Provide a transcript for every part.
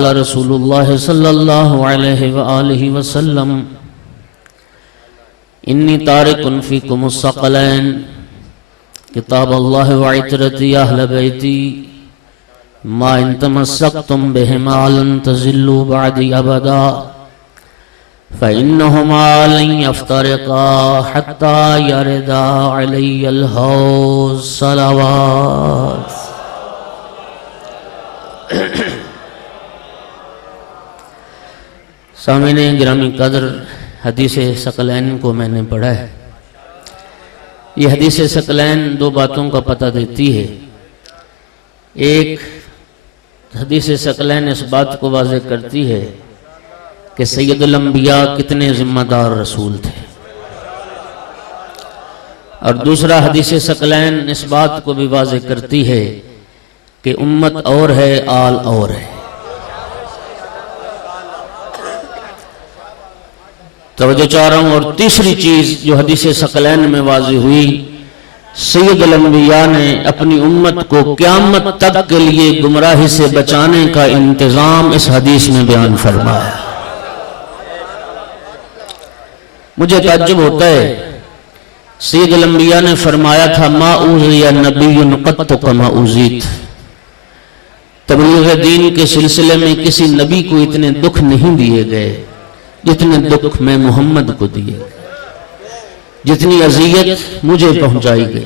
رسول اللہ صلی اللہ علیہ وآلہ وسلم انی تارک فیکم الثقلین کتاب اللہ وعطرتی اہل بیتی ما ان تمسکتم بہما لن تزلوا بعدی ابدا فإنہما لن یفترقا حتی یردا علی الحوض صلوات۔ سامعین گرامی قدر، حدیث ثقلین کو میں نے پڑھا ہے۔ یہ حدیث ثقلین دو باتوں کا پتہ دیتی ہے۔ ایک، حدیث ثقلین اس بات کو واضح کرتی ہے کہ سید الانبیاء کتنے ذمہ دار رسول تھے، اور دوسرا حدیث ثقلین اس بات کو بھی واضح کرتی ہے کہ امت اور ہے، آل اور ہے۔ توجہ چاہ رہا ہوں۔ اور تیسری چیز جو حدیث ثقلین میں واضح ہوئی، سید الانبیاء نے اپنی امت کو قیامت تک کے لیے گمراہی سے بچانے کا انتظام اس حدیث میں بیان فرمایا۔ مجھے تعجب ہوتا ہے، سید الانبیاء نے فرمایا تھا ما اوذی نبی قط کما اوذیت۔ تبلیغ دین کے سلسلے میں کسی نبی کو اتنے دکھ نہیں دیے گئے جتنے دکھ میں محمد کو دیے گئے، جتنی اذیت مجھے پہنچائی گئی۔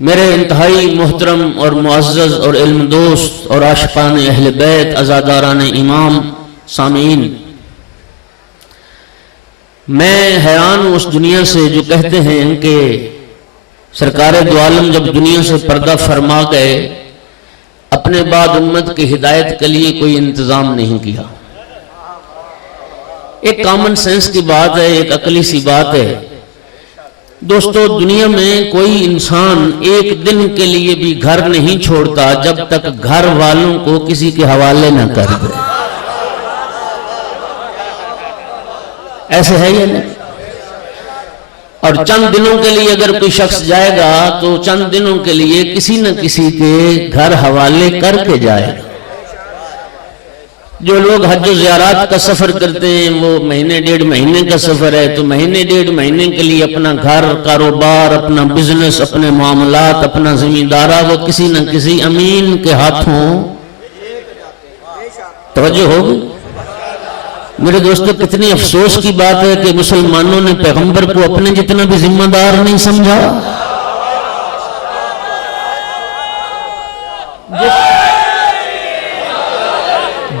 میرے انتہائی محترم اور معزز اور علم دوست اور عاشقان اہل بیت، عزاداران امام، سامعین، میں حیران ہوں اس دنیا سے جو کہتے ہیں کہ سرکار دو عالم جب دنیا سے پردہ فرما گئے، اپنے بعد امت کی ہدایت کے لیے کوئی انتظام نہیں کیا۔ ایک کامن سینس کی بات ہے، ایک عقلی سی بات ہے۔ دوستو، دنیا میں کوئی انسان ایک دن کے لیے بھی گھر نہیں چھوڑتا جب تک گھر والوں کو کسی کے حوالے نہ کر دے۔ ایسے ہے یا نہیں؟ اور چند دنوں کے لیے اگر کوئی شخص جائے گا تو چند دنوں کے لیے کسی نہ کسی کے گھر حوالے کر کے جائے گا۔ جو لوگ حج و زیارات کا سفر کرتے ہیں وہ مہینے ڈیڑھ مہینے کا سفر ہے، تو مہینے ڈیڑھ مہینے کے لیے اپنا گھر، کاروبار، اپنا بزنس، اپنے معاملات، اپنا زمیندارہ وہ کسی نہ کسی امین کے ہاتھوں۔ توجہ ہوگی میرے دوستو، کتنی افسوس کی بات ہے کہ مسلمانوں نے پیغمبر کو اپنے جتنا بھی ذمہ دار نہیں سمجھا۔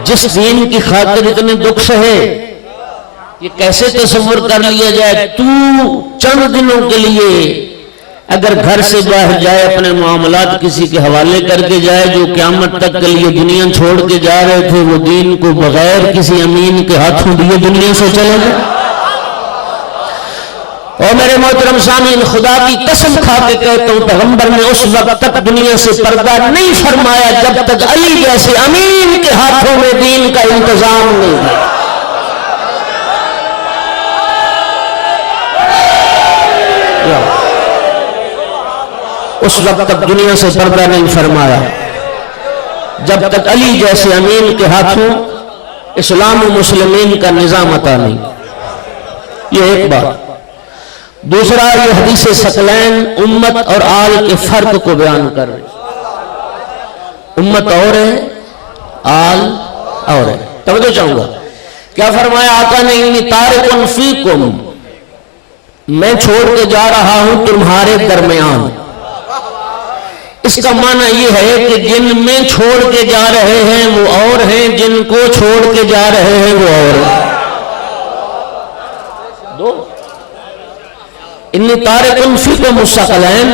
جس دین کی خاطر اتنے دکھ سہے، یہ کیسے تصور کر لیا جائے تو چند دنوں کے لیے اگر گھر سے باہر جائے، اپنے معاملات کسی کے حوالے کر کے جائے، جو قیامت تک کے لیے دنیا چھوڑ کے جا رہے تھے وہ دین کو بغیر کسی امین کے ہاتھوں دیے دنیا سے چلے گئے۔ اور میرے محترم سامعین، خدا کی قسم کھا کے کہتا ہوں، پیغمبر نے اس وقت تک دنیا سے پردہ نہیں فرمایا جب تک علی جیسے امین کے ہاتھوں میں دین کا انتظام نہیں ہے۔ اس وقت تک دنیا سے پردہ نہیں فرمایا جب تک علی جیسے امین کے ہاتھوں اسلام و مسلمین کا نظام عطا نہیں۔ یہ ایک بات۔ دوسرا، یہ حدیث ثقلین امت اور آل کے فرق کو بیان کر رہی۔ امت اور ہے، آل اور ہے۔ توجہ چاہوں گا، کیا فرمایا آقا نے، انی تارک فیکم، میں چھوڑ کے جا رہا ہوں تمہارے درمیان۔ اس کا معنی یہ ہے کہ جن میں چھوڑ کے جا رہے ہیں وہ اور ہیں، جن کو چھوڑ کے جا رہے ہیں وہ اور ہیں۔ دو، انی تارک فیکم الثقلین،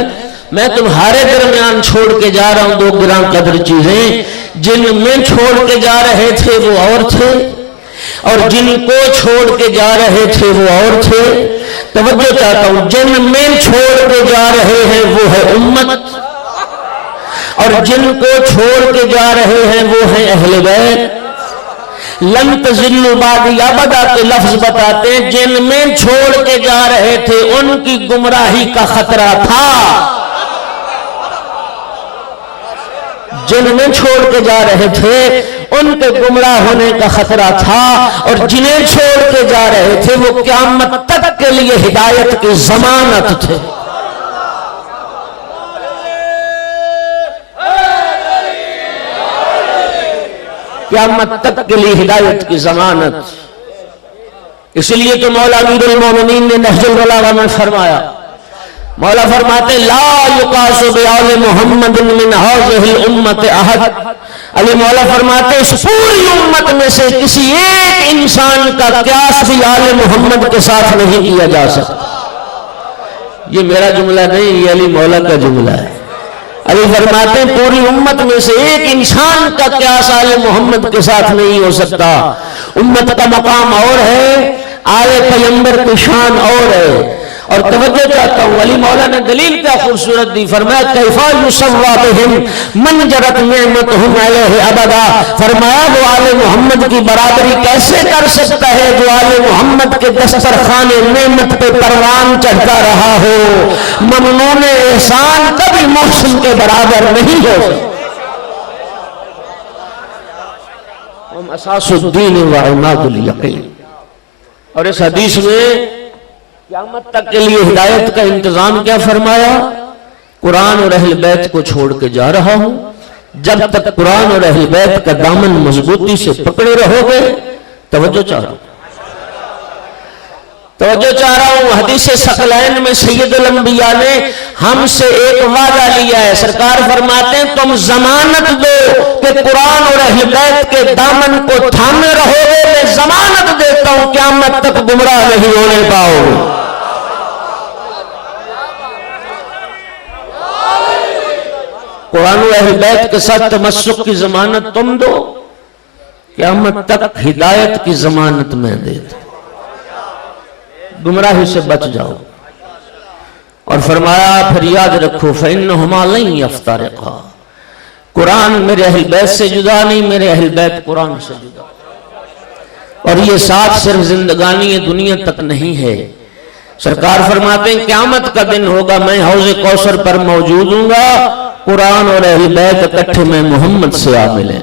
میں تمہارے درمیان چھوڑ کے جا رہا ہوں دو گراں قدر چیزیں۔ جن میں چھوڑ کے جا رہے تھے وہ اور تھے، اور جن کو چھوڑ کے جا رہے تھے وہ اور تھے۔ توجہ چاہتا ہوں، جن میں چھوڑ کے جا رہے ہیں وہ ہے امت، اور جن کو چھوڑ کے جا رہے ہیں وہ ہیں اہل بیت۔ لن تزلوا بعدی ابدا کے لفظ بتاتے ہیں جن میں چھوڑ کے جا رہے تھے ان کی گمراہی کا خطرہ تھا۔ جن چھوڑ کے جا رہے تھے ان کے گمراہ ہونے کا خطرہ تھا، اور جنہیں چھوڑ کے جا رہے تھے وہ قیامت تک کے لیے ہدایت کی ضمانت تھے۔ قیامت تک کے لیے ہدایت کی ضمانت۔ اس لیے تو مولا امیر المومنین نے نہج البلاغہ میں فرمایا، مولا فرماتے لا یقاس بآل محمد من هذه الامت احد۔ علی مولا فرماتے اس پوری امت میں سے کسی ایک انسان کا قیاس بھی آل محمد کے ساتھ نہیں کیا جا سکتا۔ یہ میرا جملہ نہیں، یہ علی مولا کا جملہ ہے۔ علی فرماتے ہیں پوری امت میں سے ایک انسان کا قیاس آل محمد کے ساتھ نہیں ہو سکتا۔ امت کا مقام اور ہے، آل پیغمبر کی شان اور ہے۔ اور توجہ چاہتا ہوں، علی مولا نے دلیل کیا خوبصورت دی، فرمایا کیفا یسوا بہم من جرت نعمتہم علیہ ابدا۔ فرمایا وہ آل محمد کی برابری کیسے کر سکتا ہے جو آل محمد کے دسترخوان نعمت پہ پروان چڑھتا رہا ہو۔ ممنون احسان کبھی محسن کے برابر نہیں ہو سکتا۔ ہم اساس الدین و عماد الیقین۔ اور اس حدیث میں قیامت تک کے لیے ہدایت کا انتظام کیا فرمایا؟ قرآن اور اہل بیت کو چھوڑ کے جا رہا ہوں، جب تک قرآن اور اہل بیت کا دامن مضبوطی سے پکڑے رہو گے۔ توجہ چاہ رہا ہوں، حدیث ثقلین میں سید الانبیاء نے ہم سے ایک وعدہ لیا ہے۔ سرکار فرماتے ہیں تم ضمانت دو کہ قرآن اور اہل بیت کے دامن کو تھامے رہو گے، میں ضمانت دیتا ہوں قیامت تک گمراہ نہیں ہونے پاؤ۔ قرآن و اہل بیت کے ساتھ تمسک کی ضمانت تم دو، قیامت تک ہدایت کی ضمانت میں دے دو، گمراہی سے بچ جاؤ۔ اور فرمایا پھر یاد رکھو فَإِنَّهُمَا لَن يَفْتَرِقَا۔ قرآن میرے اہل بیت سے جدا نہیں، میرے اہل بیت قرآن سے جدا۔ اور یہ ساتھ صرف زندگانی دنیا تک نہیں ہے۔ سرکار فرماتے ہیں قیامت کا دن ہوگا، میں حوض کوثر پر موجود ہوں گا، قرآن اور اہل بیت اکٹھے میں محمد سے آ ملیں۔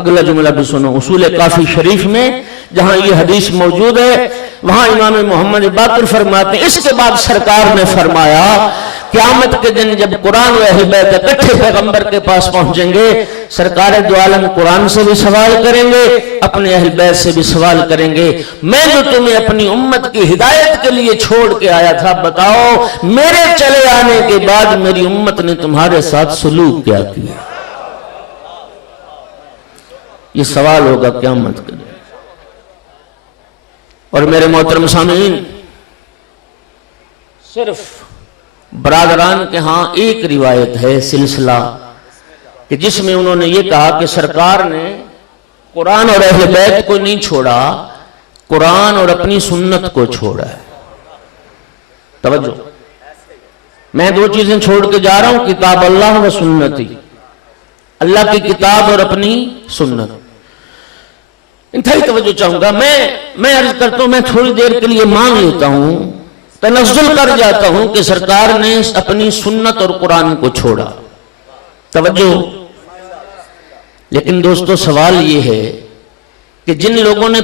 اگلا جملہ بھی سنو، اصول کافی شریف میں جہاں یہ حدیث موجود ہے وہاں امام محمد باقر فرماتے ہیں اس کے بعد سرکار نے فرمایا قیامت کے دن جب قرآن و اہل بیت اکٹھے پیغمبر کے پاس پہنچیں گے، سرکار دو عالم قرآن سے بھی سوال کریں گے، اپنے اہل بیت سے بھی سوال کریں گے، میں جو تمہیں اپنی امت کی ہدایت کے لیے چھوڑ کے آیا تھا بتاؤ میرے چلے آنے کے بعد میری امت نے تمہارے ساتھ سلوک کیا کیا؟ یہ سوال ہوگا قیامت کے دن۔ اور میرے محترم سامعین، صرف برادران کے ہاں ایک روایت ہے سلسلہ کہ جس میں انہوں نے یہ کہا کہ سرکار نے قرآن اور اہل بیت کو نہیں چھوڑا، قرآن اور اپنی سنت کو چھوڑا ہے۔ توجہ، میں دو چیزیں چھوڑ کے جا رہا ہوں، کتاب اللہ و سنتی، اللہ کی کتاب اور اپنی سنت۔ انتہائی توجہ چاہوں گا، میں عرض کرتا ہوں، میں تھوڑی دیر کے لیے مان لیتا ہوں، تنزل کر جاتا ہوں کہ سرکار نے اپنی سنت اور قرآن کو چھوڑا۔ توجہ، لیکن دوستو سوال یہ ہے کہ جن لوگوں نے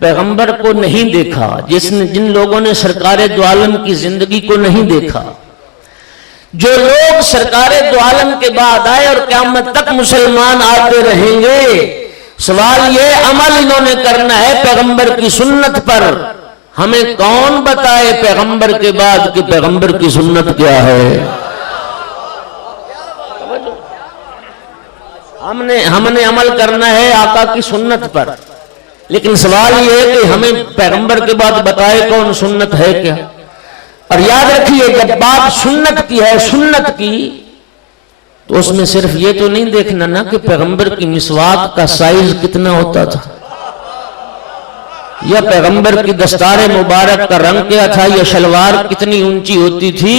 پیغمبر کو نہیں دیکھا، جن لوگوں نے سرکار دو عالم کی زندگی کو نہیں دیکھا، جو لوگ سرکار دو عالم کے بعد آئے اور قیامت تک مسلمان آتے رہیں گے، سوال یہ عمل انہوں نے کرنا ہے پیغمبر کی سنت پر۔ ہمیں کون بتائے پیغمبر کے بعد کہ پیغمبر کی سنت کیا ہے؟ ہم نے عمل کرنا ہے آقا کی سنت پر، لیکن سوال یہ ہے کہ ہمیں پیغمبر کے بعد بتائے کون سنت ہے کیا؟ اور یاد رکھیے جب بات سنت کی ہے، سنت کی، تو اس میں صرف یہ تو نہیں دیکھنا نا کہ پیغمبر کی مسواک کا سائز کتنا ہوتا تھا، یا پیغمبر کی دستار مبارک کا رنگ کیا تھا، یا شلوار کتنی اونچی ہوتی تھی۔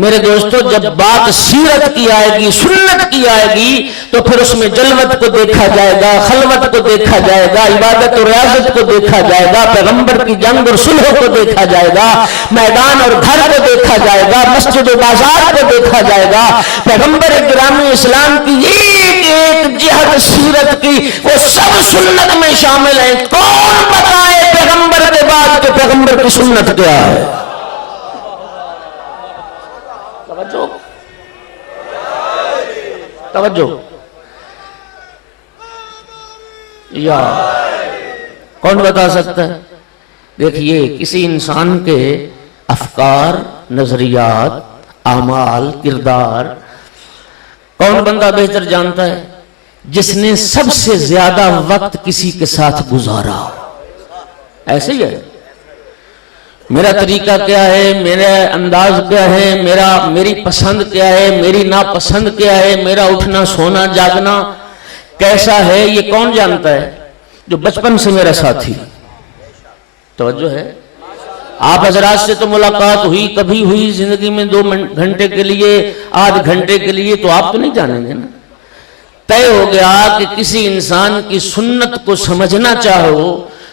میرے دوستو جب بات سیرت کی آئے گی، سنت کی آئے گی، تو پھر اس میں جلوت کو دیکھا جائے گا، خلوت کو دیکھا جائے گا، عبادت و ریاضت کو دیکھا جائے گا، پیغمبر کی جنگ اور صلح کو دیکھا جائے گا، میدان اور گھر کو دیکھا جائے گا، مسجد و بازار کو دیکھا جائے گا۔ پیغمبر گرامی اسلام کی ایک جہت سیرت کی وہ سب سنت میں شامل ہیں۔ کون بتائے پیغمبر کے بعد کہ پیغمبر کی سنت کیا ہے؟ توجہ یا کون بتا سکتا ہے؟ دیکھیے کسی انسان کے افکار، نظریات، اعمال، کردار کون بندہ بہتر جانتا ہے؟ جس نے سب سے زیادہ وقت کسی کے ساتھ گزارا۔ ایسے ہی ہے، میرا طریقہ کیا ہے، میرا انداز کیا ہے، میری پسند کیا ہے، میری ناپسند کیا ہے، میرا اٹھنا سونا جاگنا کیسا ہے، یہ کون جانتا ہے؟ جو بچپن سے میرا ساتھی۔ توجہ ہے؟ آپ حضرات سے تو ملاقات ہوئی، کبھی ہوئی زندگی میں 2 گھنٹے کے لیے، آدھ گھنٹے کے لیے، تو آپ تو نہیں جانیں گے نا۔ طے ہو گیا کہ کسی انسان کی سنت کو سمجھنا چاہو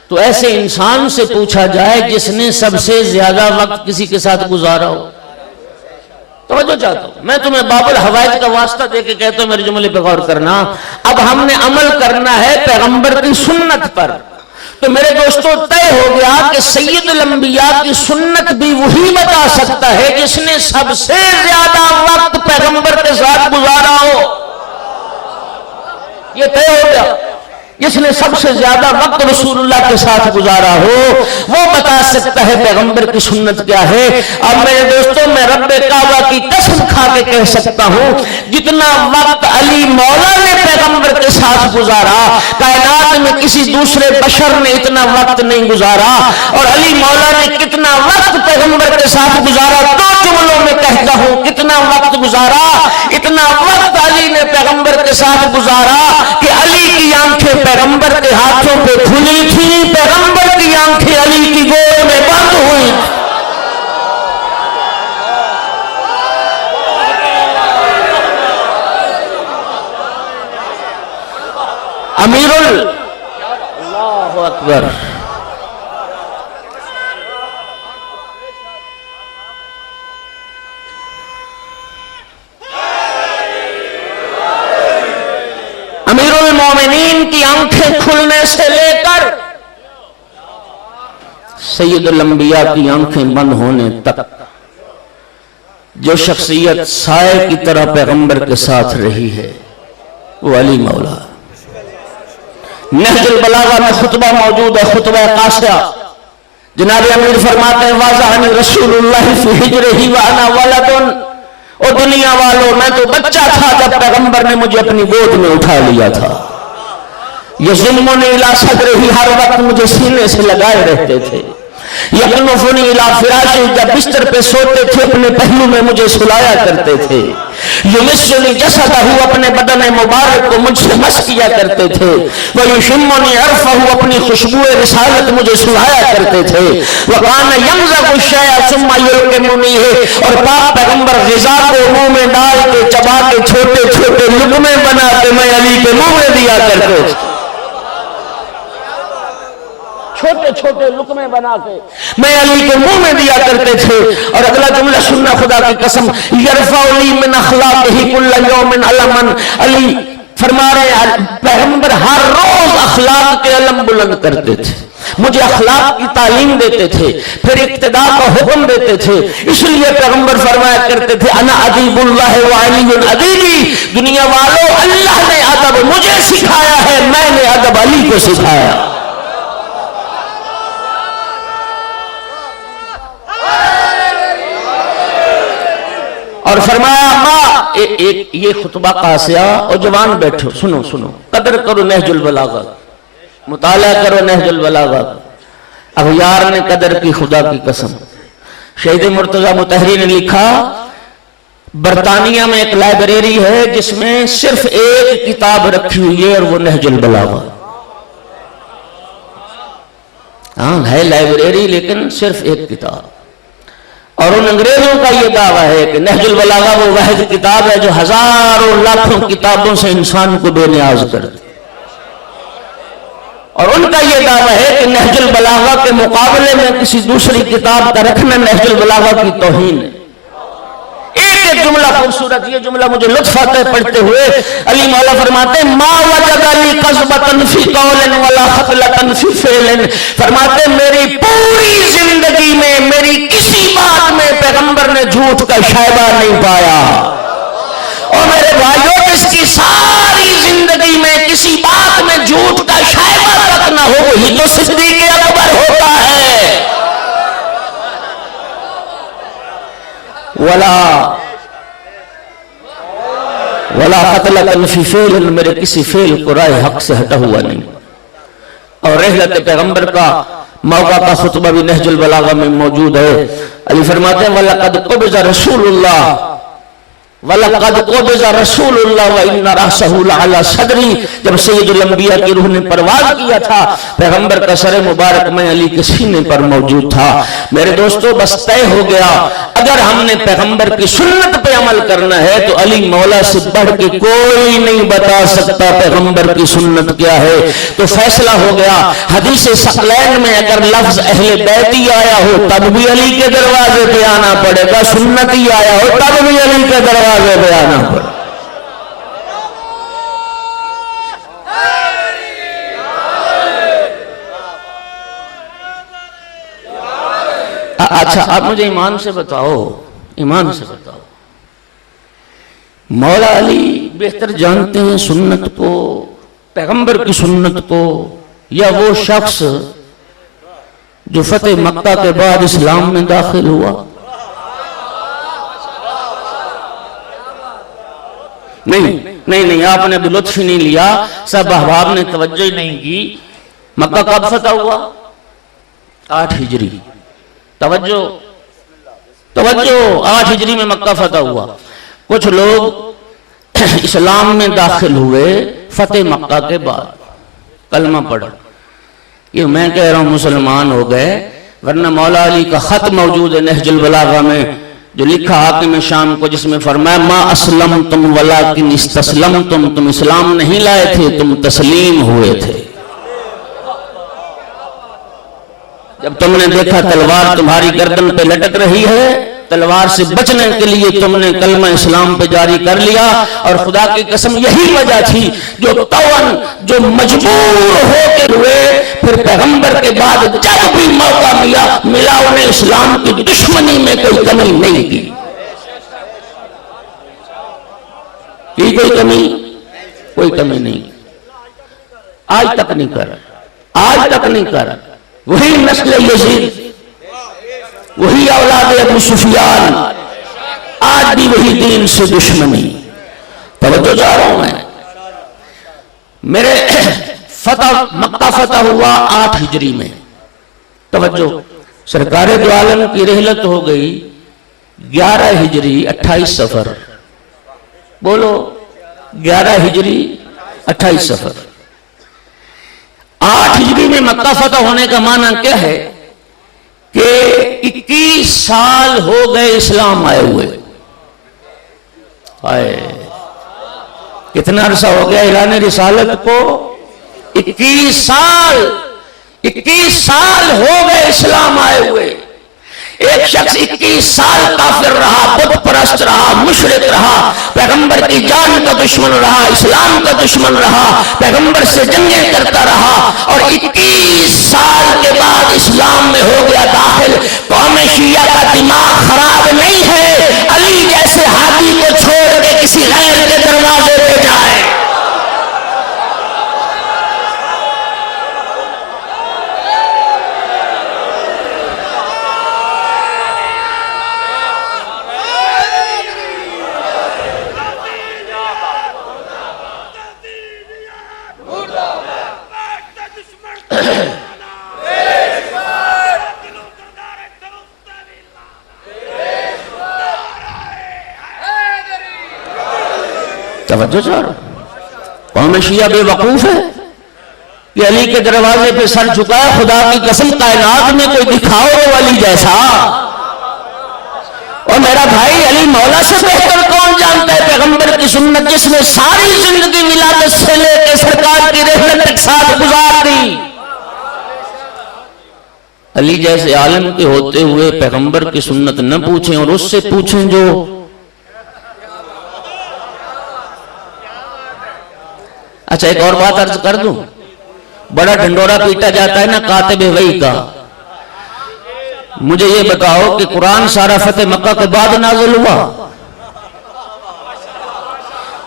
تو ایسے انسان سے پوچھا جائے جس نے سب سے زیادہ وقت کسی کے ساتھ گزارا ہو۔ توجہ چاہتا ہوں، میں تمہیں باب الحوائج کا واسطہ دے کے کہتا ہوں، میرے جملے پہ غور کرنا۔ اب ہم نے عمل کرنا ہے پیغمبر کی سنت پر، تو میرے دوستو طے ہو گیا کہ سید الانبیاء کی سنت بھی وہی بتا سکتا ہے جس نے سب سے زیادہ وقت پیغمبر کے ساتھ گزارا ہو۔ یہ طے ہو گیا، جس نے سب سے زیادہ وقت رسول اللہ کے ساتھ گزارا ہو وہ بتا سکتا ہے پیغمبر کی سنت کیا ہے۔ اب میرے دوستوں میں رب کعبہ کی قسم کھا کے کہہ سکتا ہوں، جتنا وقت علی مولا نے پیغمبر کے ساتھ گزارا، کائنات میں کسی دوسرے بشر نے اتنا وقت نہیں گزارا۔ اور علی مولا نے کتنا وقت پیغمبر کے ساتھ گزارا، 2 جملوں میں کہتا ہوں، کتنا وقت گزارا؟ اتنا وقت علی نے پیغمبر کے ساتھ گزارا کہ علی کی آنکھیں پیغمبر کے ہاتھوں پہ کھلی تھی، پیغمبر کی آنکھیں علی کی گود میں بند ہوئی۔ اللہ اکبر۔ امیر المومنین کی آنکھیں کھلنے سے لے کر سید الانبیاء کی آنکھیں بند ہونے تک جو شخصیت سائے کی طرح پیغمبر کے ساتھ رہی ہے وہ علی مولا۔ نہج البلاغہ میں خطبہ موجود ہے، خطبہ قاصیہ۔ جناب امیر فرماتے ہیں، واضحنی رسول اللہ فی ہجرہ وانا ولد۔ او دنیا والوں، میں تو بچہ تھا جب پیغمبر نے مجھے اپنی گود میں اٹھا لیا تھا۔ یہ ظلموں نے الی صدرہ، ہر وقت مجھے سینے سے لگائے رہتے تھے۔ یکنفنی الی فراشی، جب بستر پہ سوتے تھے اپنے پہلو میں مجھے سلایا کرتے تھے۔ یمسنی جسدہ، اپنے بدن مبارک کو مجھ سے مس کیا کرتے تھے۔ ویشمنی عرفہ، اپنی خوشبو رسالت مجھے سلایا کرتے تھے۔ وکان یمزق الشیء ثم یلقمنی، اور پاک پیغمبر غذا کو منہ میں ڈال کے چبا کے چھوٹے چھوٹے لقمے بنا کے میں علی کے منہ میں دیا کرتے تھے۔ چھوٹے چھوٹے لقمے بنا کے میں علی کے منہ میں دیا کرتے تھے۔ اور اگلا جملہ سننا خدا کی قسم، یرفع لی من اخلاقہ کل یوم علما۔ علی فرما رہے ہیں پیغمبر ہر روز اخلاق کے علم بلند کرتے تھے، مجھے اخلاق کی تعلیم دیتے تھے، پھر اقتداء کا حکم دیتے تھے۔ اس لیے پیغمبر فرمایا کرتے تھے، انا ادیب اللہ وعلی ادیبی۔ دنیا والوں، اللہ نے ادب مجھے سکھایا ہے، میں نے ادب علی کو سکھایا۔ اور فرمایا ماں، یہ خطبہ قاسیہ، اور جوان بیٹھو، سنو سنو، قدر کرو نہج البلاغہ، مطالعہ کرو نہج البلاغہ۔ اغیار نے قدر کی خدا کی قسم۔ شہید مرتضی مطہری نے لکھا، برطانیہ میں ایک لائبریری ہے جس میں صرف ایک کتاب رکھی ہوئی ہے اور وہ نہج البلاغہ۔ ہاں ہے لائبریری لیکن صرف ایک کتاب۔ اور ان انگریزوں کا یہ دعویٰ ہے کہ نہج البلاغہ وہ واحد کتاب ہے جو ہزاروں لاکھوں کتابوں سے انسان کو بے نیاز کر دے، اور ان کا یہ دعویٰ ہے کہ نہج البلاغہ کے مقابلے میں کسی دوسری کتاب کا رکھنا نہج البلاغہ کی توہین ہے۔ ایک جملہ خوبصورت، یہ جملہ مجھے لطف آتا ہے پڑھتے ہوئے، علی مولا فرماتے ہیں ما وجد لی قذبۃ فی قول ولا خطلۃ فی فعل، فرماتے ہیں میری پوری زندگی میں میری کسی بات میں پیغمبر نے جھوٹ کا شائبہ نہیں پایا، اور میرے بھائیوں اس کی ساری زندگی میں کسی بات میں جھوٹ کا شائبہ تک نہ ہو، وہی تو صدیق اکبر ہوتا ہے۔ ولا قتل فی فعل، میرے کسی فعل کو رائے حق سے ہٹا ہوا نہیں۔ اور رحلت پیغمبر کا موقع کا خطبہ بھی نہج البلاغہ میں موجود ہے۔ علی فرماتے ہیں وَلَقَدْ قُبِضَ رسول اللہ وَلَقَدْ قُبِضَ رسول اللہ وَإِنَّ رَأْسَهُ لَعَلَى صَدْرِي، جب سید الانبیاء کی روح نے پرواز کیا تھا پیغمبر کا سر مبارک میں علی کے سینے پر موجود تھا۔ میرے دوستو بس طے ہو گیا، اگر ہم نے پیغمبر کی سنت پہ عمل کرنا ہے تو علی مولا سے بڑھ کے کوئی نہیں بتا سکتا پیغمبر کی سنت کیا ہے۔ تو فیصلہ ہو گیا، حدیث ثقلین میں اگر لفظ اہل بیت ہی آیا ہو تب بھی علی کے دروازے پہ آنا پڑے گا، سنت ہی آیا ہو تب بھی علی کے دروازے پہ آنا پڑے گا۔ اچھا آپ مجھے ایمان سے بتاؤ، ایمان سے بتاؤ، مولا علی بہتر جانتے ہیں سنت کو، پیغمبر کی سنت کو، یا وہ شخص جو فتح مکہ کے بعد اسلام میں داخل ہوا؟ نہیں آپ نے ابھی لطف نہیں لیا، سب احباب نے توجہ ہی نہیں کی۔ مکہ کب فتح ہوا؟ 8 ہجری۔ توجہ 8 ہجری میں مکہ فتح ہوا۔ کچھ لوگ اسلام میں داخل ہوئے فتح مکہ کے بعد، کلمہ پڑھا، یہ میں کہہ رہا ہوں مسلمان ہو گئے، ورنہ مولا علی کا خط موجود ہے نہج البلاغہ میں جو لکھا حاکم شام کو، جس میں فرمایا ما اسلمتم ولکن استسلمتم، تم اسلام نہیں لائے تھے تم تسلیم ہوئے تھے۔ جب تم نے دیکھا تلوار تمہاری گردن پہ لٹک رہی ہے، تلوار سے بچنے کے لیے تم نے کلمہ اسلام پہ جاری کر لیا، اور خدا کی قسم یہی وجہ تھی جو جو مجبور ہو کے ہوئے، پھر پیغمبر کے بعد جب بھی موقع ملا انہیں اسلام کی دشمنی میں کوئی کمی نہیں کی۔ کوئی کمی نہیں، آج تک نہیں کر وہی نسل یزید، وہی اولاد ابو سفیان، آج بھی وہی دین سے دشمنی۔ توجہ جا رہا ہوں میں، میرے مکہ فتح ہوا 8 ہجری میں۔ توجہ، سرکار دو عالم کی رحلت ہو گئی 11 ہجری 28 سفر، بولو 11 ہجری 28 سفر۔ 8 ہجری میں مکہ فتح ہونے کا معنی کیا ہے کہ 21 سال ہو گئے اسلام آئے ہوئے۔ کتنا عرصہ ہو گیا اعلان رسالت کو؟ 21 سال ہو گئے اسلام آئے ہوئے۔ ایک شخص 21 سال کافر رہا، بت پرست رہا، مشرک رہا، پیغمبر کی جان کا دشمن رہا، اسلام کا دشمن رہا، پیغمبر سے جنگیں کرتا رہا، اور 21 سال کے بعد اسلام میں ہو گیا داخل۔ قوم شیعہ کا دماغ خراب نہیں ہے علی جیسے ہادی کو چھوڑ کے کسی غیر کے دروازے پہ جائے۔ توجہ چاہو، قوم شیعہ بے وقوف ہے کہ علی کے دروازے پہ سر جھکائے، خدا کی قسم کائنات میں کوئی دکھاؤ علی جیسا، اور میرا بھائی علی مولا سے بہتر کون جانتا ہے پیغمبر کی سنت جس نے ساری زندگی ولادت سے لے کے سرکار کی رحلت کے ساتھ گزار دی. علی جیسے عالم کے ہوتے ہوئے پیغمبر کی سنت نہ پوچھیں اور اس سے پوچھیں جو اچھا ایک اور بات عرض کر دوں, بڑا ڈھنڈورا پیٹا جاتا ہے نا کاتب وحی کا. مجھے یہ بتاؤ کہ قرآن سارا فتح مکہ کے بعد نازل ہوا؟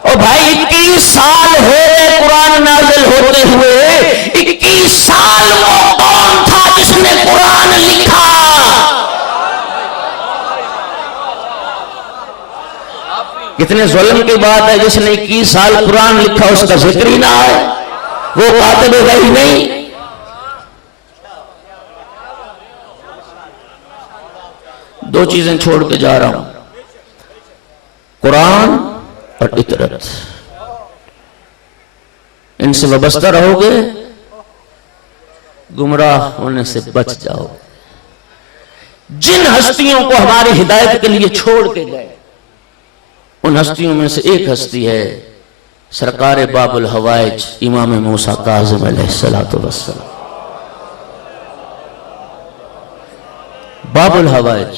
اور بھائی 21 سال ہو گئے قرآن نازل ہوتے ہوئے, 21 سال وہ کون تھا جس نے قرآن لکھا؟ کتنے ظلم کی بات ہے جس نے 21 سال قرآن لکھا اس کا ذکر ہی نہ آئے, وہ کاتب وحی نہیں. دو چیزیں چھوڑ کے جا رہا ہوں, قرآن اور اطرت. ان سے وابستہ رہو گے گمراہ ہونے سے بچ جاؤ. جن ہستیوں کو ہماری ہدایت کے لیے چھوڑ کے گئے ان ہستیوں میں سے ایک ہستی ہے سرکار باب الحوائج امام موسیٰ کاظم علیہ السلام. باب الحوائج,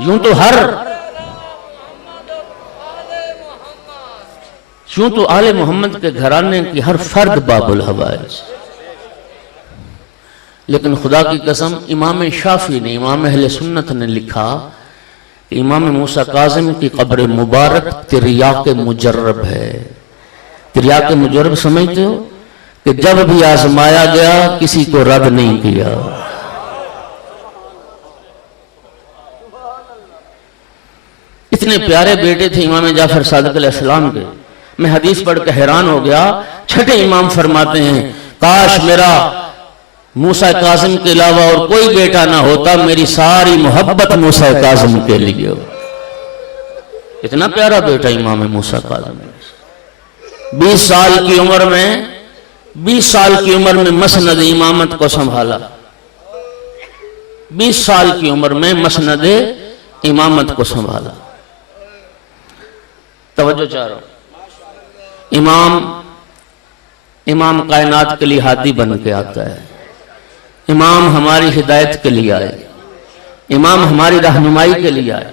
یوں تو آل محمد کے گھرانے کی ہر فرد باب الحوائج, لیکن خدا کی قسم امام شافعی نے, امام اہل سنت نے لکھا کہ امام موسیٰ کاظم کی قبر مبارک تریاق مجرب ہے. تریاق مجرب سمجھتے ہو کہ جب بھی آزمایا گیا کسی کو رد نہیں کیا. اتنے پیارے بیٹے تھے امام جعفر صادق علیہ السلام کے. میں حدیث پڑھ کے حیران ہو گیا. چھٹے امام فرماتے ہیں کاش میرا موسیٰ کاظم کے علاوہ اور کوئی بیٹا نہ ہوتا, میری ساری محبت موسیٰ کاظم کے لیے. اتنا پیارا بیٹا امام موسیٰ کاظم. 20 سال کی عمر میں مسند امامت کو سنبھالا. 20 سال کی عمر میں مسند امامت کو سنبھالا. توجہ چاہ رہا ہوں, امام کائنات کے لیے ہادی بن کے آتا ہے. امام ہماری ہدایت کے لیے آئے, امام ہماری رہنمائی کے لیے آئے.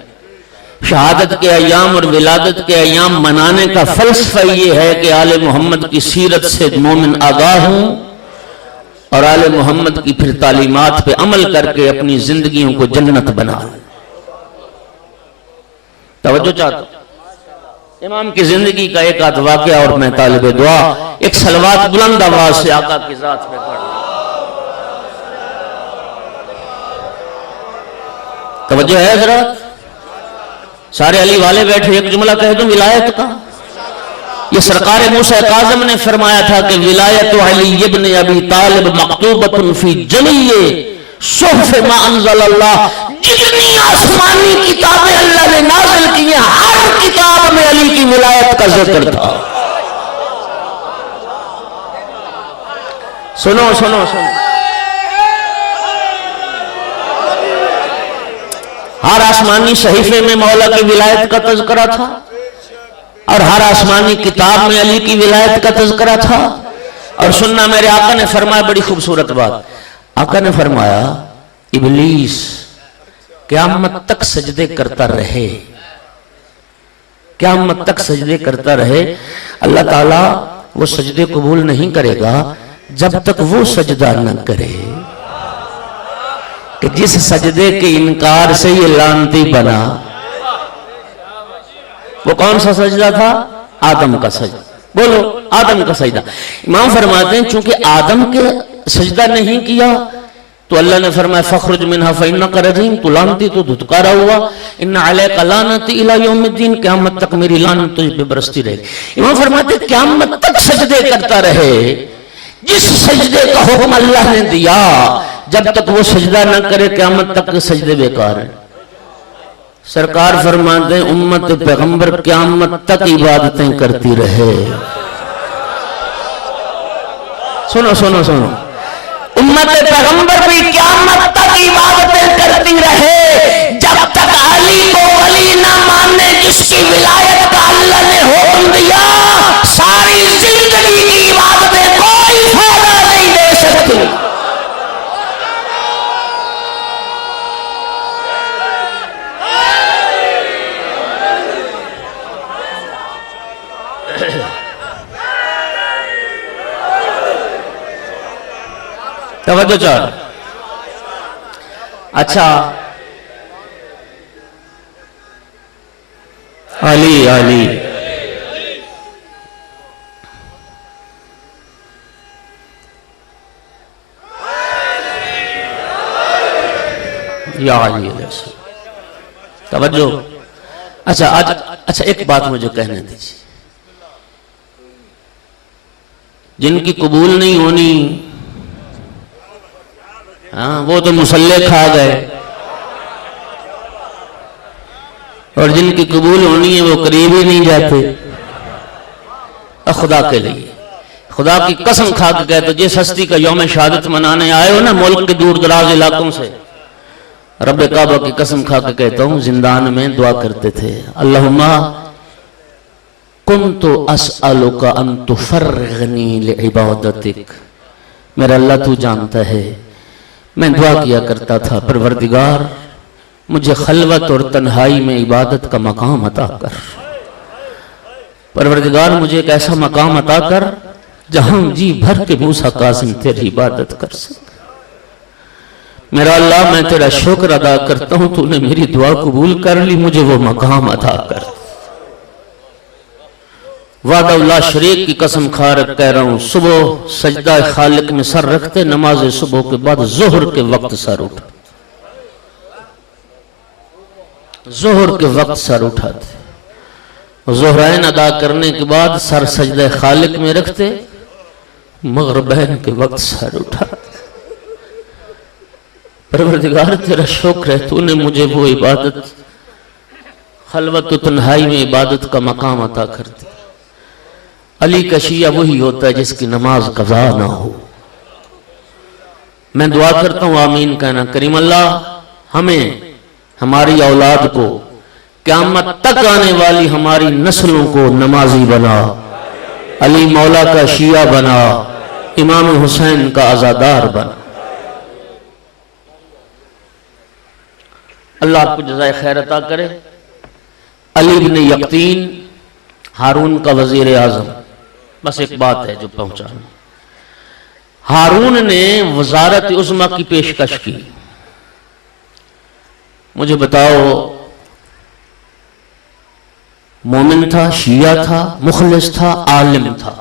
شہادت کے ایام اور ولادت کے ایام منانے کا فلسفہ یہ ہے کہ آل محمد کی سیرت سے مومن آگاہ ہوں اور آل محمد کی پھر تعلیمات پہ عمل کر کے اپنی زندگیوں کو جنت بنا لیں. توجہ چاہتا ہوں. امام کی زندگی کا ایک آدھ واقعہ اور میں طالب دعا ایک صلوات بلند آواز سے آقا کی ذات پہ پڑھ. توجہ ہے حضرات؟ سارے علی والے بیٹھے, ایک جملہ کہہ دوں ولایت کا. یہ سرکار موسیٰ کاظم نے فرمایا تھا کہ ولایت علی ابن ابی طالب مکتوبۃ فی جمیع صحف ما انزل اللہ. جتنی آسمانی کتابیں اللہ نے نازل کی ہیں ہر کتاب میں علی کی ولایت کا ذکر تھا. سنو سنو سنو, ہر آسمانی صحیفے میں مولا کی ولایت کا تذکرہ تھا اور ہر آسمانی کتاب میں علی کی ولایت کا تذکرہ تھا. اور سننا, میرے آقا نے فرمایا بڑی خوبصورت بات. آقا نے فرمایا ابلیس قیامت تک سجدے کرتا رہے, قیامت تک سجدے کرتا رہے. اللہ تعالیٰ وہ سجدے قبول نہیں کرے گا جب تک وہ سجدہ نہ کرے کہ جس سجدے کے انکار سے یہ لعنتی بنا. وہ کون سا سجدہ تھا؟ آدم کا سجدہ. بولو آدم کا سجدہ. امام فرماتے ہیں چونکہ آدم کے سجدہ نہیں کیا تو اللہ نے فرمایا فخرج منہا فإنک رجیم, تو لعنتی تو دھتکارا ہوا. ان علیک لعنتی الی یوم الدین, قیامت تک میری لعنت تجھ پہ برستی رہے گی. امام فرماتے ہیں قیامت تک سجدے کرتا رہے. جس سجدے کا حکم اللہ نے دیا جب تک وہ سجدہ نہ کرے قیامت تک سجدے بیکار ہیں. سرکار فرماتے ہیں امت پیغمبر قیامت تک عبادتیں کرتی رہے. سنو سنو سنو, امت پیغمبر بھی قیامت تک عبادتیں کرتی رہے جب جب تک علی کو ولی نہ ماننے جس کی ولایت کا اللہ نے حکم دیا، ساری زندگی کی عبادتیں کوئی فائدہ نہیں دے سکتی۔ توجہ چاہ اچھا علی علی یا علی علیہ السلام، توجہ۔ اچھا ایک بات مجھے کہنے دیجیے، جن کی قبول نہیں ہونی ہاں وہ تو مسلح کھا گئے، اور جن کی قبول ہونی ہے وہ قریب ہی نہیں جاتے۔ خدا کے لیے خدا کی قسم کھا کے کہتے جس ہستی کا یوم شہادت منانے آئے ہو نا ملک کے دور دراز علاقوں سے، رب کعبہ کی قسم کھا کے کہتا ہوں زندان میں دعا کرتے تھے، اللہم کنت اسألک ان تفرغنی لعبادتک، میرا اللہ تو جانتا ہے میں دعا کیا کرتا تھا پروردگار مجھے خلوت اور تنہائی میں عبادت کا مقام عطا کر، پروردگار مجھے ایک ایسا مقام عطا کر جہاں جی بھر کے موسیٰ کاظم تیری عبادت کر سکتا۔ میرا اللہ میں تیرا شکر ادا کرتا ہوں تو نے میری دعا قبول کر لی، مجھے وہ مقام عطا کر۔ وعدہ اللہ شریک کی قسم کھا کہہ رہا ہوں، صبح سجدہ خالق میں سر رکھتے، نماز صبح کے بعد ظہر کے وقت سر اٹھا، ظہر کے وقت سر اٹھاتے، ظہرین ادا کرنے کے بعد سر سجدہ خالق میں رکھتے، مغربین کے وقت سر اٹھاتے۔ پروردگار تیرا شکر ہے تو نے مجھے وہ عبادت خلوت و تنہائی میں عبادت کا مقام عطا کر دیا۔ علی کا شیعہ وہی ہوتا ہے جس کی نماز قضا نہ ہو۔ میں دعا کرتا ہوں آمین کہنا، کریم اللہ ہمیں ہماری اولاد کو قیامت تک آنے والی ہماری نسلوں کو نمازی بنا، علی مولا کا شیعہ بنا، امام حسین کا عزادار بنا۔ اللہ آپ کو جزائے خیر عطا کرے۔ علی بن یقطین ہارون کا وزیر اعظم، بس ایک بات ہے جو پہنچانا، ہارون نے وزارت عظمیٰ کی پیشکش کی۔ مجھے بتاؤ مومن تھا، شیعہ تھا، مخلص تھا، عالم تھا،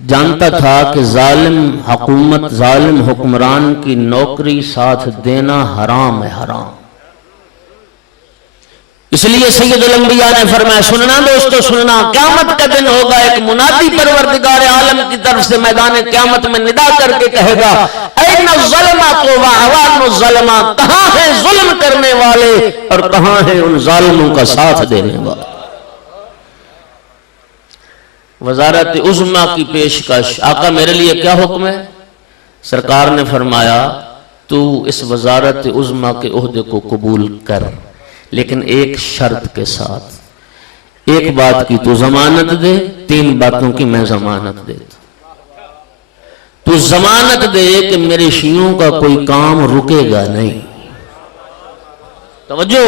جانتا تھا کہ ظالم حکومت، ظالم حکمران کی نوکری ساتھ دینا حرام ہے، حرام۔ اس لیے سید الانبیاء نے فرمایا، سننا دوستو سننا، قیامت کا دن ہوگا، ایک منادی پروردگار عالم کی طرف سے میدان قیامت میں ندا کر کے کہے گا، این الظلمۃ واعوان الظلمہ، کہاں ہیں ظلم کرنے والے اور کہاں ہیں ان ظالموں کا ساتھ دینے والے۔ وزارت عظمیٰ کی پیشکش، آقا میرے لیے کیا حکم ہے؟ سرکار نے فرمایا تو اس وزارت عظمیٰ کے عہدے کو قبول کر، لیکن ایک شرط کے ساتھ، ایک بات کی تو ضمانت دے، تین باتوں کی میں ضمانت دیتا۔ تو ضمانت دے کہ میرے شیعوں کا کوئی کام رکے گا نہیں، توجہ،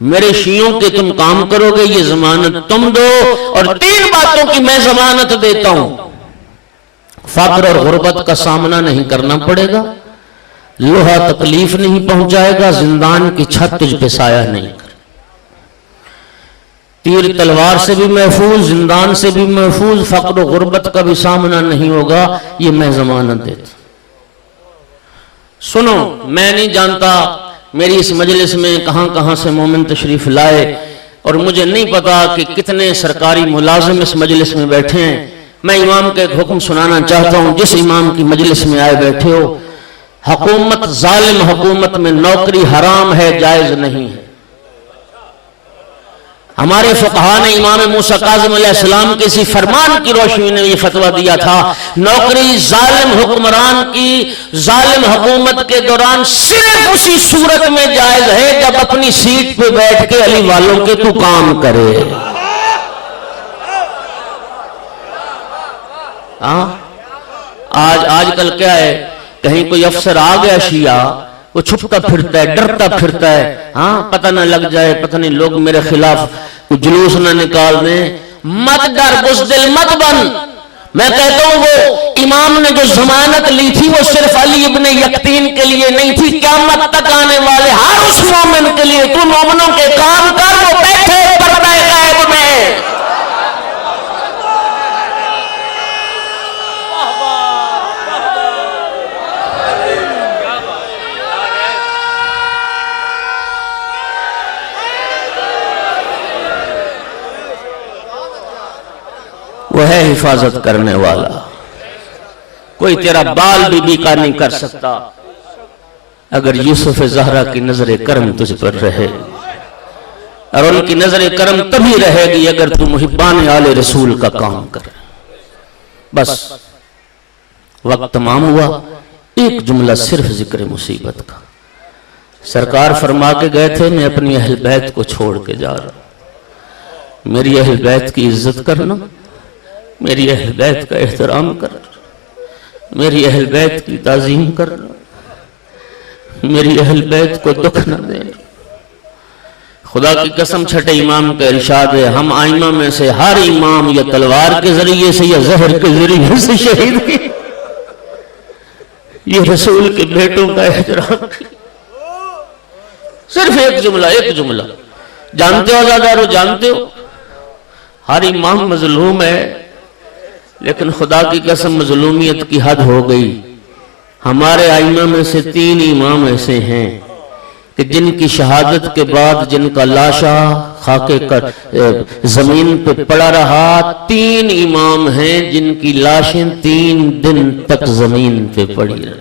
میرے شیعوں کے تم کام کرو گے یہ ضمانت تم دو، اور تین باتوں کی میں ضمانت دیتا ہوں، فقر اور غربت کا سامنا نہیں کرنا پڑے گا، لوہا تکلیف نہیں پہنچائے گا، زندان کی چھت تجھ پہ سایہ نہیں کر، تیر تلوار سے بھی محفوظ، زندان سے بھی محفوظ، فقر و غربت کا بھی سامنا نہیں ہوگا، یہ میں ضمانت دیتا۔ سنو، میں نہیں جانتا میری اس مجلس میں کہاں کہاں سے مومن تشریف لائے، اور مجھے نہیں پتا کہ کتنے سرکاری ملازم اس مجلس میں بیٹھے ہیں۔ میں امام کا ایک حکم سنانا چاہتا ہوں، جس امام کی مجلس میں آئے بیٹھے ہو، حکومت، ظالم حکومت میں نوکری حرام ہے، جائز نہیں ہے۔ ہمارے فقہا نے امام موسیٰ کاظم علیہ السلام کے اسی فرمان کی روشنی میں یہ فتویٰ دیا تھا، نوکری ظالم حکمران کی ظالم حکومت کے دوران صرف اسی صورت میں جائز ہے جب اپنی سیٹ پہ بیٹھ کے علی والوں کے تو کام کرے۔ آج کل کیا ہے، کہیں کوئی افسر آ گیا شیعہ، وہ چھپتا پھرتا ہے، ڈرتا پھرتا ہے، پتہ نہ لگ جائے، پتہ نہیں لوگ میرے خلاف جلوس نہ نکال دیں۔ مت ڈر، بزدل مت بن۔ میں کہتا ہوں وہ امام نے جو ضمانت لی تھی وہ صرف علی ابن یقطین کے لیے نہیں تھی، قیامت تک آنے والے ہر اس مومن کے لیے۔ تو مومنوں کے کام کر، وہ بیٹھے پردہ غیب میں۔ وہ ہے حفاظت کرنے والا، کوئی تیرا بال بھی بیکا نہیں کر سکتا اگر یوسف زہرا کی نظر کرم تجھ پر رہے، اور ان کی نظر کرم تبھی رہے گی اگر تو محبان آل رسول کا کام کرے۔ بس وقت تمام ہوا، ایک جملہ صرف ذکر مصیبت کا۔ سرکار فرما کے گئے تھے میں اپنی اہل بیت کو چھوڑ کے جا رہا ہوں، میری اہل بیت کی عزت کرنا، میری اہل بیت کا احترام کرنا، میری اہل بیت کی تعظیم کرنا، میری اہل بیت کو دکھ نہ دینا۔ خدا کی قسم چھٹے امام کا ارشاد ہے، ہم آئمہ میں سے ہر امام یا تلوار کے ذریعے سے یا زہر کے ذریعے سے شہید کی، یہ رسول کے بیٹوں کا احترام۔ صرف ایک جملہ جانتے ہو زیادہ جانتے ہو، ہر امام مظلوم ہے، لیکن خدا کی قسم مظلومیت کی حد ہو گئی۔ ہمارے ائمہ میں سے 3 امام ایسے ہیں کہ جن کی شہادت کے بعد جن کا لاشا خاکے کا زمین پہ پڑا رہا، 3 امام ہیں جن کی لاشیں 3 دن تک زمین پہ پڑی رہی۔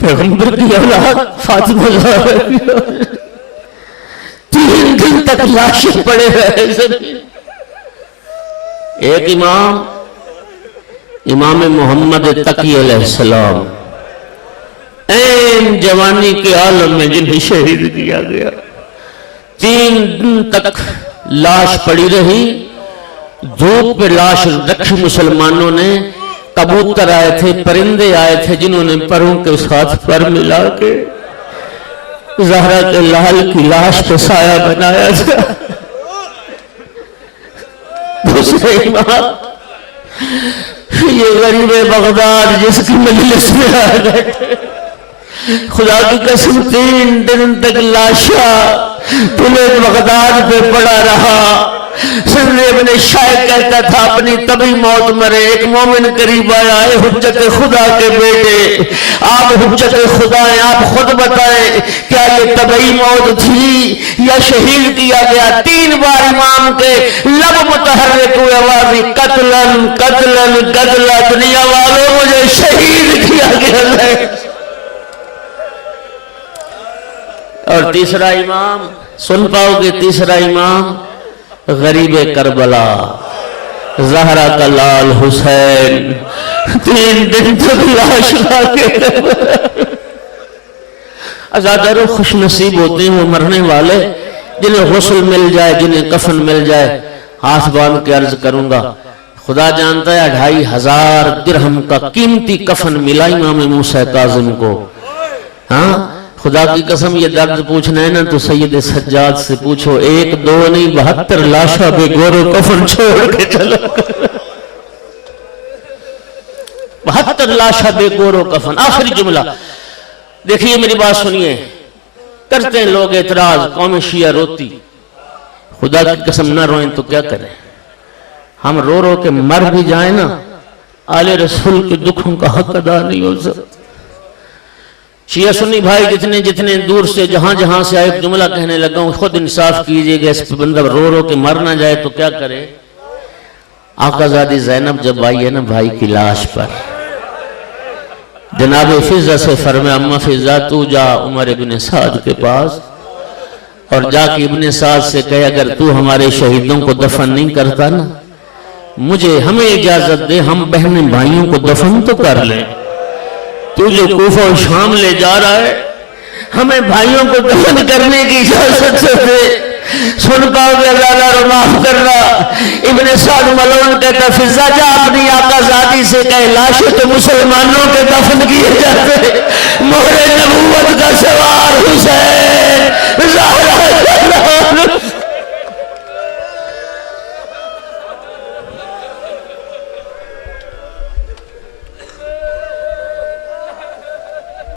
پیغمبر کی اولاد فاطمہ زہرا کی اولاد 3 دن تک لاشیں پڑے رہے زمین۔ ایک امام محمد تقی علیہ السلام این جوانی کے عالم میں جنہیں شہید کیا گیا، 3 دن تک لاش پڑی رہی، دھوپ پہ لاش رکھی مسلمانوں نے۔ کبوتر آئے تھے، پرندے آئے تھے جنہوں نے پروں کے ساتھ پر ملا کے زہرا کے لال کی لاش پہ سایہ بنایا تھا۔ دوسرے امام یہ غریب بغداد جس کی مجلس میں آ گئے تھے، خدا کی قسم 3 دن تک لاشا پلے بغداد پہ پڑا رہا۔ سند ابن شائع کہتا تھا اپنی طبی موت مرے۔ ایک مومن قریب آیا، اے حجت خدا کے بیٹے، آپ حجت خدا ہیں، آپ خود بتائیں کیا یہ طبی موت تھی یا شہید کیا گیا؟ 3 بار امام کے لب متحرک ہوئے، آوازی قتلن قتلن قتلن، دنیا والوں مجھے شہید کیا گیا ہے۔ اور تیسرا امام سن پاؤ گے، تیسرا امام غریب کربلا زہرا کا لال حسین، 3 دن تک لاش کے ازادہ روح خوش نصیب ہوتے ہیں وہ مرنے والے جنہیں غسل مل جائے، جنہیں کفن مل جائے۔ ہاتھ باندھ کے عرض کروں گا، خدا جانتا ہے 2500 درہم کا قیمتی کفن ملا امام موسیٰ کاظم کو۔ خدا کی قسم یہ درد پوچھنا ہے نا تو سید سجاد سے پوچھو، 1 2 نہیں 72 لاشا بے گور و کفن چھوڑ کے چلا، 72 لاشا بے گور و کفن۔ آخری جملہ دیکھیے، میری بات سنیے، کرتے ہیں لوگ اعتراض، قوم شیعہ روتی، خدا کی قسم نہ روئیں تو کیا کریں؟ ہم رو رو کے مر بھی جائیں نا، آل رسول کے دکھوں کا حق ادا نہیں ہو سکتا۔ شیعہ سنی بھائی جتنے جتنے دور سے جہاں جہاں سے ایک جملہ کہنے لگا ہوں، خود انصاف کیجئے گا، اس پہ بندہ رو رو کے مر نہ جائے تو کیا کرے؟ آقا زادی زینب جب آئی ہے نا بھائی کی لاش پر، جناب فضہ سے فرمایا اما فضہ تو جا عمر ابن سعد کے پاس، اور جا کے ابن سعد سے کہے اگر تو ہمارے شہیدوں کو دفن نہیں کرتا نا مجھے ہمیں اجازت دے ہم بہن بھائیوں کو دفن تو کر لیں تو جو کوفہ و شام لے جا رہا ہے ہمیں بھائیوں کو دفن کرنے کی اجازت دے سن پاؤ گے اللہ رو معاف کرنا ابن سعد ملعون کہتا فضا جا اپنی آقا ذاتی سے کہے لاشیں تو مسلمانوں کے دفن کیے جاتے مہر نبوت کا سوار حسین زہرا